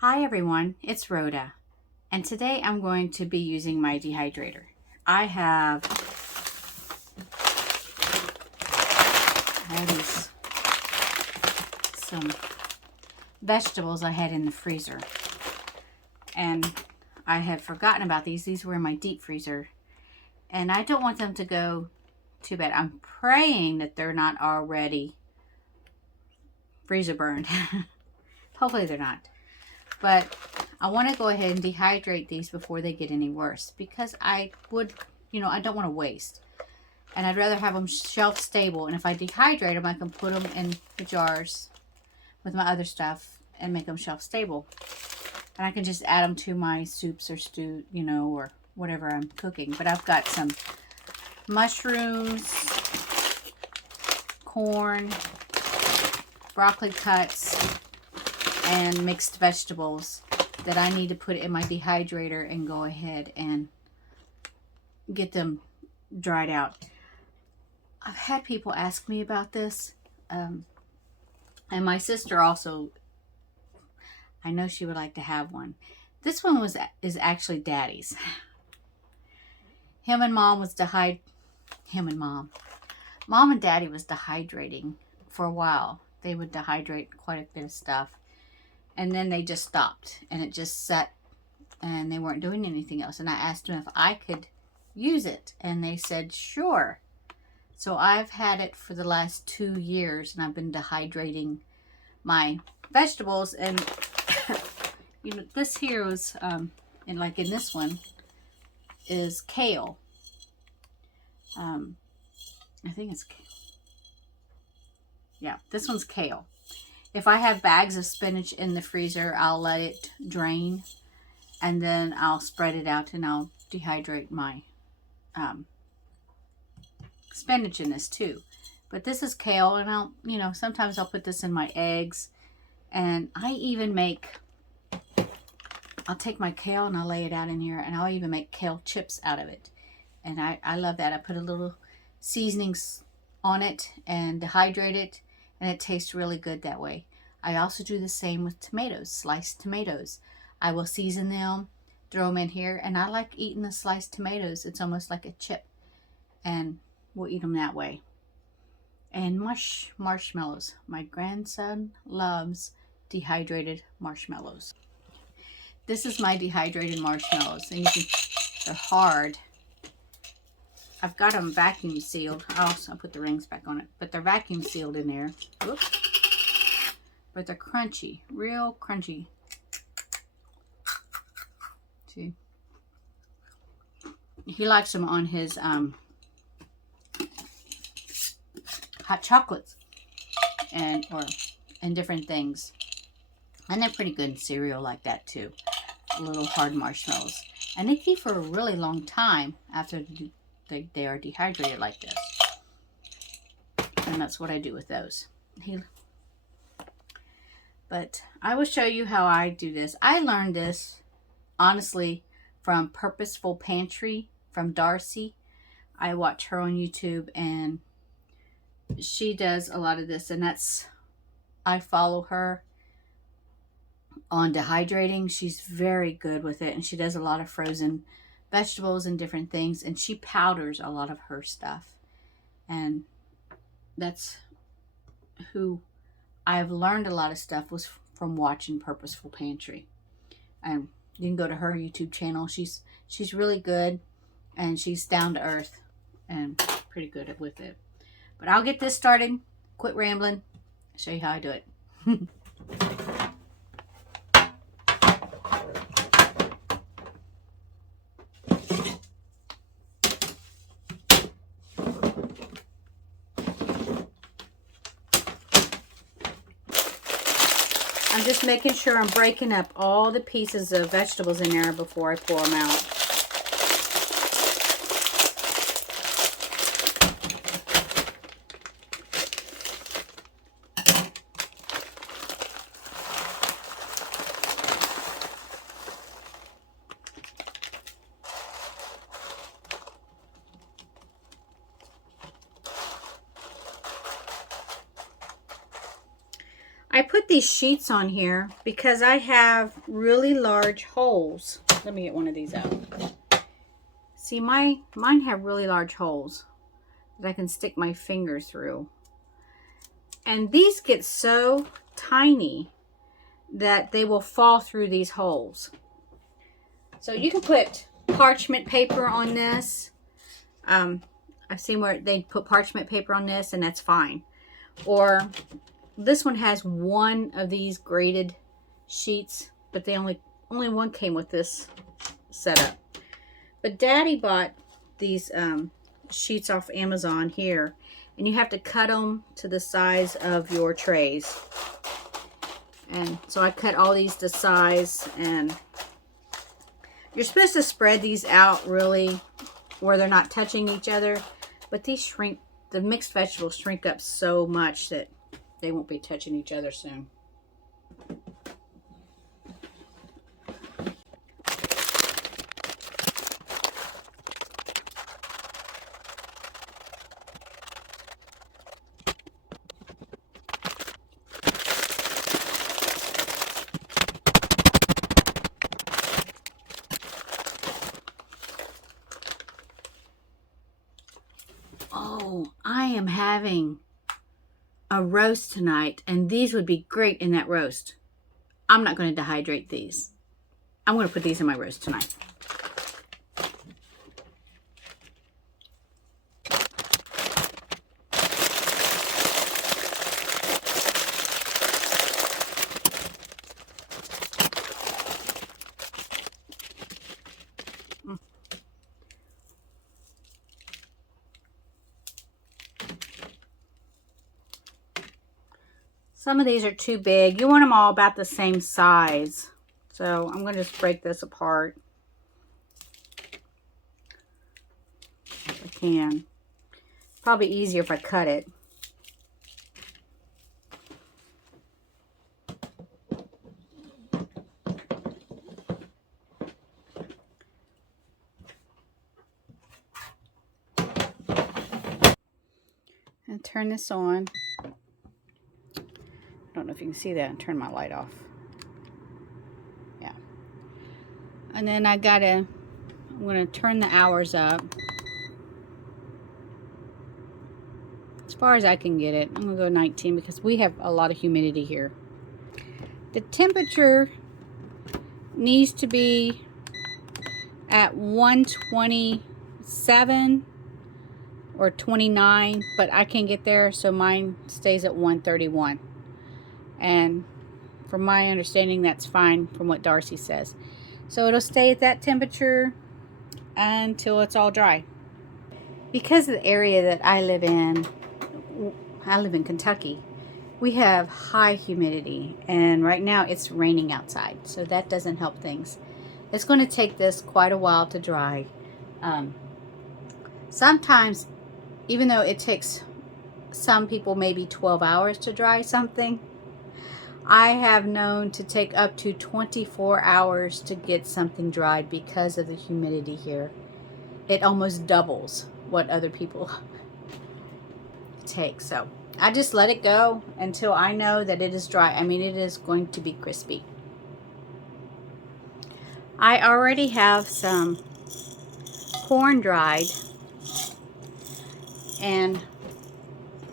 Hi everyone, it's Rhoda, and today I'm going to be using my dehydrator. I have some vegetables I had in the freezer, and I had forgotten about these. These were in my deep freezer, and I don't want them to go too bad. I'm praying that they're not already freezer burned. Hopefully they're not. But I want to go ahead and dehydrate these before they get any worse, because I don't want to waste. And I'd rather have them shelf stable. And if I dehydrate them, I can put them in the jars with my other stuff and make them shelf stable. And I can just add them to my soups or stew, or whatever I'm cooking. But I've got some mushrooms, corn, broccoli cuts, and mixed vegetables that I need to put in my dehydrator and go ahead and get them dried out. I've had people ask me about this, and my sister also, I know she would like to have one. This one is actually Daddy's. Mom and Daddy was dehydrating for a while. They would dehydrate quite a bit of stuff. And then they just stopped, and it just sat, and they weren't doing anything else. And I asked them if I could use it, and they said sure. So I've had it for the last 2 years, and I've been dehydrating my vegetables. And this here was in this one is kale. I think it's kale. Yeah, this one's kale. If I have bags of spinach in the freezer, I'll let it drain, and then I'll spread it out, and I'll dehydrate my spinach in this too. But this is kale, and sometimes I'll put this in my eggs. And I even I'll take my kale and I'll lay it out in here, and I'll even make kale chips out of it. And I love that. I put a little seasonings on it and dehydrate it, and it tastes really good that way. I also do the same with tomatoes, sliced tomatoes. I will season them, throw them in here, and I like eating the sliced tomatoes. It's almost like a chip, and we'll eat them that way. And marshmallows. My grandson loves dehydrated marshmallows. This is my dehydrated marshmallows, and they're hard. I've got them vacuum sealed. I'll put the rings back on it, but they're vacuum sealed in there. Whoops. But they're crunchy, real crunchy. See? He likes them on his hot chocolates and different things. And they're pretty good in cereal like that too. Little hard marshmallows. And they keep for a really long time after they are dehydrated like this. And that's what I do with those. But I will show you how I do this. I learned this, honestly, from Purposeful Pantry, from Darcy. I watch her on YouTube, and she does a lot of this, and I follow her on dehydrating. She's very good with it, and she does a lot of frozen vegetables and different things, and she powders a lot of her stuff. And that's who I've learned a lot of stuff was from watching Purposeful Pantry. And you can go to her YouTube channel. She's really good, and she's down to earth and pretty good with it. But I'll get this started, quit rambling, show you how I do it. I'm just making sure I'm breaking up all the pieces of vegetables in there before I pour them out. I put these sheets on here because I have really large holes. Let me get one of these out. See, mine have really large holes that I can stick my finger through. And these get so tiny that they will fall through these holes. So you can put parchment paper on this. I've seen where they put parchment paper on this, and that's fine. Or this one has one of these graded sheets, but they only one came with this setup. But Daddy bought these sheets off Amazon here, and you have to cut them to the size of your trays. And so I cut all these to size, and you're supposed to spread these out really where they're not touching each other, but these shrink, the mixed vegetables shrink up so much that they won't be touching each other soon. Oh, I am having a roast tonight, and these would be great in that roast. I'm not going to dehydrate these. I'm going to put these in my roast tonight. Some of these are too big. You want them all about the same size. So I'm going to just break this apart if I can. Probably easier if I cut it. And turn this on. I don't know if you can see that, and turn my light off. Yeah. And then I'm going to turn the hours up as far as I can get it. I'm going to go 19 because we have a lot of humidity here. The temperature needs to be at 127 or 29, but I can't get there, so mine stays at 131. And from my understanding, that's fine from what Darcy says. So it'll stay at that temperature until it's all dry. Because of the area that I live in Kentucky, we have high humidity. And right now it's raining outside, so that doesn't help things. It's going to take this quite a while to dry. Sometimes, even though it takes some people maybe 12 hours to dry something, I have known to take up to 24 hours to get something dried because of the humidity here. It almost doubles what other people take. So I just let it go until I know that it is dry. I mean, it is going to be crispy. I already have some corn dried and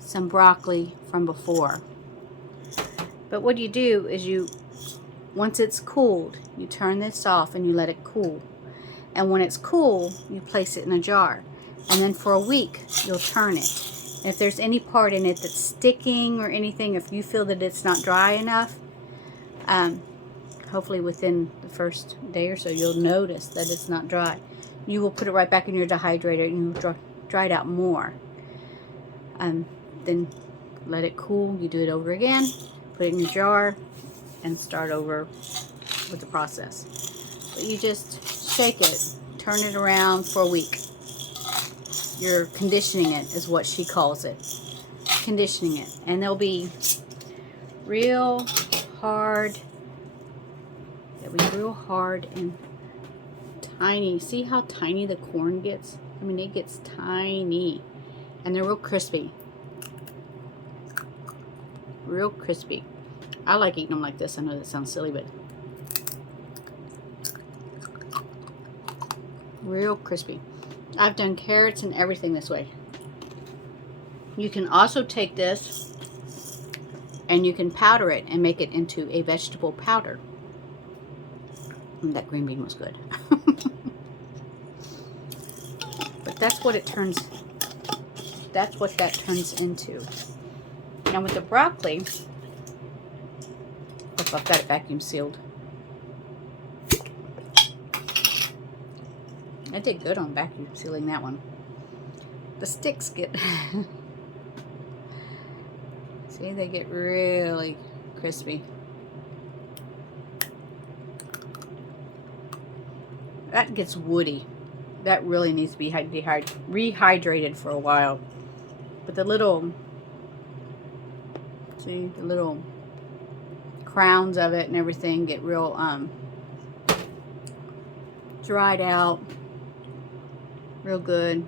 some broccoli from before. But what you do is once it's cooled, you turn this off and you let it cool. And when it's cool, you place it in a jar. And then for a week, you'll turn it. And if there's any part in it that's sticking or anything, if you feel that it's not dry enough, hopefully within the first day or so, you'll notice that it's not dry. You will put it right back in your dehydrator and you'll dry it out more. Then let it cool. You do it over again. Put it in your jar and start over with the process. But you just shake it, turn it around for a week. You're conditioning it, is what she calls it. Conditioning it. And they'll be real hard. They'll be real hard and tiny. See how tiny the corn gets? I mean, it gets tiny. And they're real crispy. Real crispy. I like eating them like this. I know that sounds silly, but real crispy. I've done carrots and everything this way. You can also take this and you can powder it and make it into a vegetable powder. And that green bean was good. But that's what it turns, that's what that turns into. Now with the broccoli, if I've got it vacuum sealed. I did good on vacuum sealing that one. The sticks get, see, they get really crispy. That gets woody. That really needs to be rehydrated for a while. But the little, see, the little crowns of it and everything get real dried out, real good.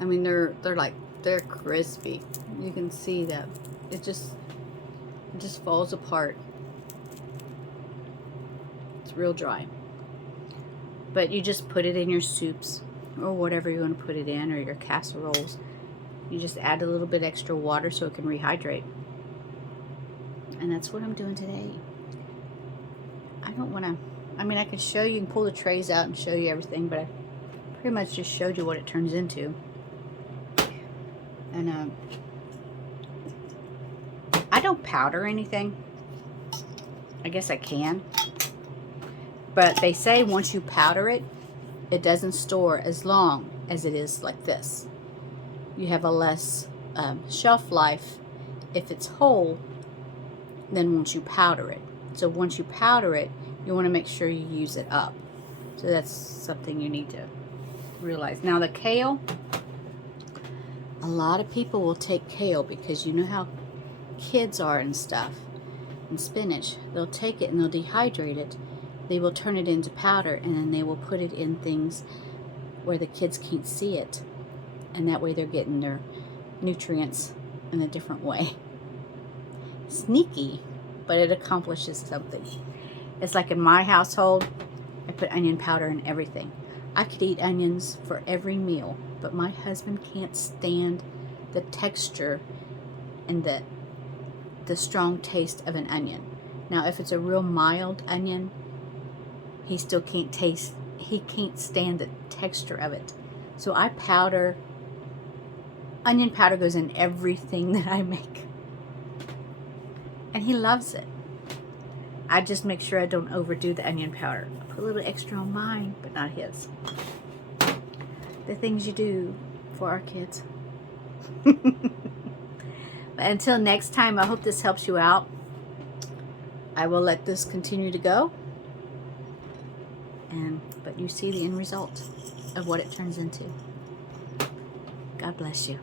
I mean, they're crispy. You can see that it just falls apart. It's real dry. But you just put it in your soups or whatever you want to put it in, or your casseroles. You just add a little bit extra water so it can rehydrate. And that's what I'm doing today. I don't want to, I mean, I could show you and pull the trays out and show you everything, but I pretty much just showed you what it turns into. And I don't powder anything. I guess I can. But they say once you powder it, it doesn't store as long as it is like this. You have a less shelf life if it's whole than once you powder it. So once you powder it, you want to make sure you use it up. So that's something you need to realize. Now the kale, a lot of people will take kale because you know how kids are and stuff. And spinach, they'll take it and they'll dehydrate it. They will turn it into powder, and then they will put it in things where the kids can't see it. And that way they're getting their nutrients in a different way. Sneaky, but it accomplishes something. It's like in my household, I put onion powder in everything. I could eat onions for every meal, but my husband can't stand the texture and the strong taste of an onion. Now, if it's a real mild onion, he still can't taste, he can't stand the texture of it. So I powder, onion powder goes in everything that I make. And he loves it. I just make sure I don't overdo the onion powder. I put a little extra on mine, but not his. The things you do for our kids. But until next time, I hope this helps you out. I will let this continue to go. But you see the end result of what it turns into. God bless you.